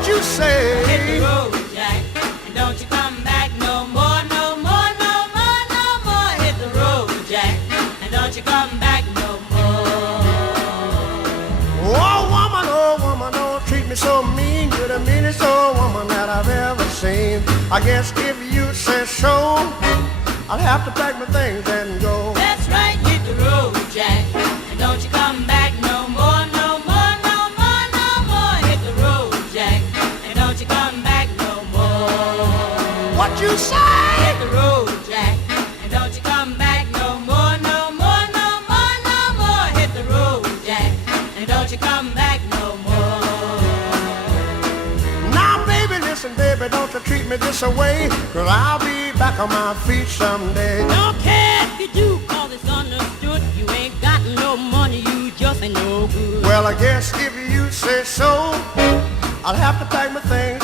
What you say? Hit the road, Jack, and don't you come back no more, no more, no more, no more. Hit the road, Jack, and don't you come back no more. Oh woman, don't treat me so mean. You're the meanest old woman that I've ever seen. I guess if you say so, I'll have to pack my things and go. That's right, hit the road, Jack, and don't you come back no more, no more, no more, no more. Hit the road, Jack, and don't you come back no more. What you say? Hit the road, Jack, and don't you come back no more, no more, no more, no more. Hit the road, Jack, and don't you come back no more. Now baby, listen baby, don't you treat me this away, 'cause I'll be back on my feet someday. Don't care if you do, 'cause it's understood. You ain't got no money, you just ain't no good. Well, I guess if you say so, I'll have to pack my things